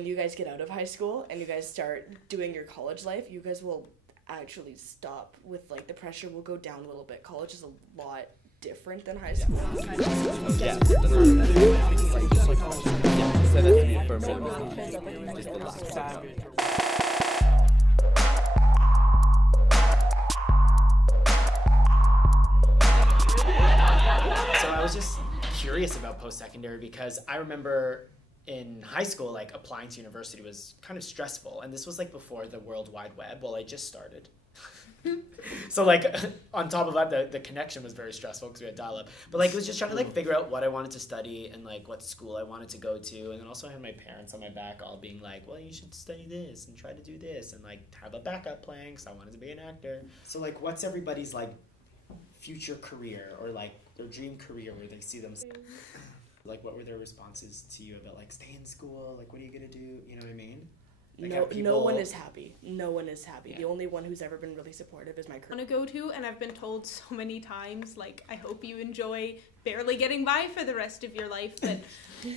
when you guys get out of high school and you guys start doing your college life, you guys will actually stop with, like, the pressure will go down a little bit. College is a lot different than high school. Yeah. Say that to me affirmatively. Just relax. So I was just curious about post-secondary because I remember in high school, like, applying to university was kind of stressful, and this was like before the World Wide Web. Well, I just started. So, like, on top of that, the connection was very stressful because we had dial-up. But, like, it was just trying to, like, figure out what I wanted to study and, like, what school I wanted to go to. And then also I had my parents on my back all being like, well, you should study this and try to do this and, like, have a backup plan because I wanted to be an actor. So, like, what's everybody's, like, future career or, like, their dream career where they see them? Like, what were their responses to you about, like, stay in school? Like, what are you going to do? You know what I mean? Like, No one is happy. No one is happy. Yeah. The only one who's ever been really supportive is my I want to go to, and I've been told so many times, like, I hope you enjoy barely getting by for the rest of your life, but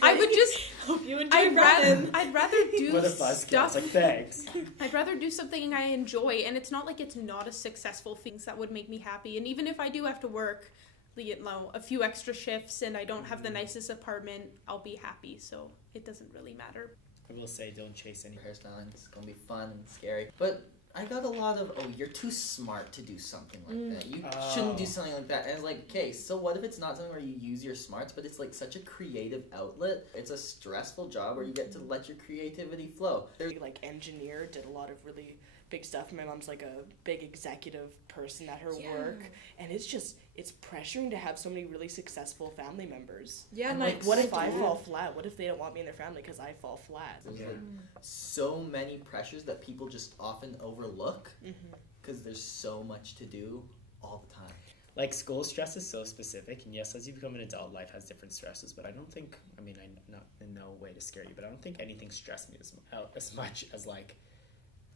I would just hope you enjoy I'd rather do what a buzzkill. It's like, thanks. I'd rather do something I enjoy, and it's not like it's not a successful thing that would make me happy. And even if I do have to work, you know, a few extra shifts and I don't have the nicest apartment, I'll be happy. So it doesn't really matter. I will say, don't chase any Hairstyling, it's gonna be fun and scary. But I got a lot of, oh, you're too smart to do something like that. You shouldn't do something like that. And it's like, okay, so what if it's not something where you use your smarts, but it's like such a creative outlet? It's a stressful job where you get to let your creativity flow. Like, engineer, did a lot of really big stuff. My mom's like a big executive person at her work, and it's pressuring to have so many really successful family members. Yeah, and like, what if I fall flat? What if they don't want me in their family because I fall flat? There's like so many pressures that people just often overlook because there's so much to do all the time. Like, school stress is so specific, and yes, as you become an adult, life has different stresses, but I don't think, I mean, I'm not in no way to scare you, but I don't think anything stressed me as much as, like,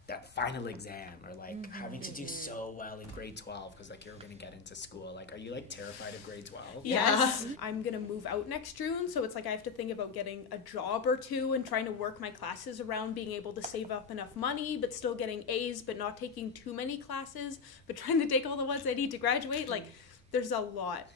that final exam or, like, having to do so well in grade 12 because, like, you're going to get into school. Like, are you, like, terrified of grade 12? Yes. I'm going to move out next June, so it's like I have to think about getting a job or two and trying to work my classes around being able to save up enough money, but still getting A's, but not taking too many classes, but trying to take all the ones I need to graduate. Like, there's a lot.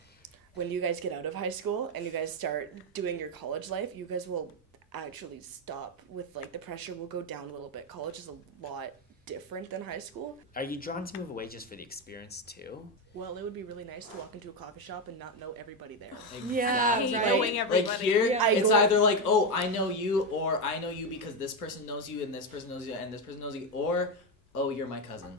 When you guys get out of high school and you guys start doing your college life, you guys will actually stop with, like, the pressure will go down a little bit. College is a lot different than high school. Are you drawn to move away just for the experience too? Well, it would be really nice to walk into a coffee shop and not know everybody there. Yeah, I hate right. knowing everybody. Like here, Yeah. it's either like, oh, I know you, or I know you because this person knows you, and this person knows you, and this person knows you, or, oh, you're my cousin.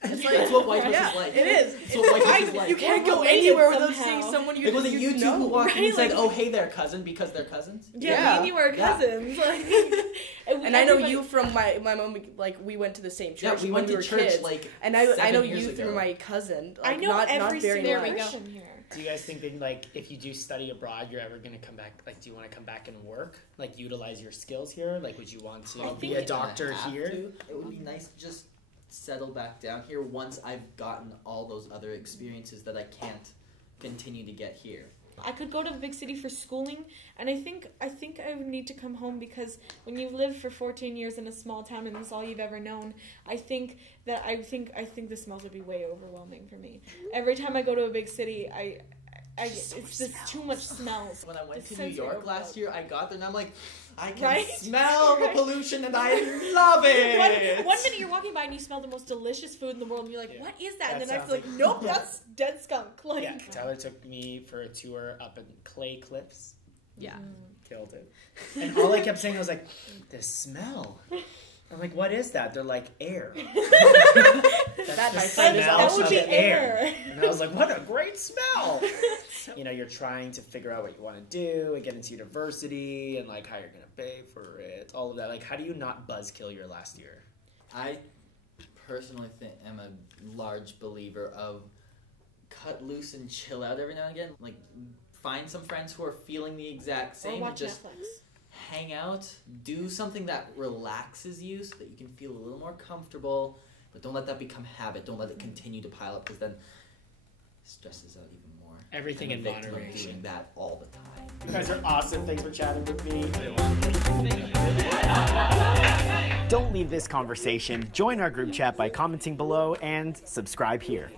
It's That's what white is like. It is. It's what white is like. You can't go related anywhere without somehow. seeing someone you It was a you YouTube know. who walked in and right? said, oh, hey there, cousin, because they're cousins. Yeah, Yeah. me and you are cousins. Like, And I know you from my mom. Like, we went to the same church. Yeah, we went when to were church kids. like And I know 7 you years through ago. my cousin. Like, I know not every very single much. person here. Do you guys think that, like, if you do study abroad, you're ever going to come back, like, do you want to come back and work? Like, utilize your skills here? Like, would you want to be a doctor here? It would be nice to just settle back down here once I've gotten all those other experiences that I can't continue to get here. I could go to the big city for schooling, and I think I would need to come home because when you've lived for 14 years in a small town and that's all you've ever known, I think the smells would be way overwhelming for me. Every time I go to a big city, it's just too much smells. When I went It's to so New York overwhelming. last year, I got there and I'm like, I can Right? smell the pollution and I love it. One minute you're walking by and you smell the most delicious food in the world and you're like, Yeah. what is that? And That then I feel like, sounds nope, that's dead skunk. Like, Yeah, Tyler took me for a tour up in Clay Cliffs. Yeah. Killed it. And all I kept saying was like, the smell. I'm like, what is that? They're like, air. That's That, the my friend, is smell that would of be the air. air. And I was like, what a great smell. You know, you're trying to figure out what you want to do and get into university and, like, how you're going to pay for it, all of that. Like, how do you not buzzkill your last year? I personally am a large believer of cut loose and chill out every now and again. Like, find some friends who are feeling the exact or same and watch just Netflix. hang out, do something that relaxes you so that you can feel a little more comfortable, but don't let that become habit. Don't let it continue to pile up because then it stresses out even more. Everything I'm in a victim of moderation. doing that all the time. You guys are awesome. Thanks for chatting with me. Don't leave this conversation. Join our group chat by commenting below and subscribe here.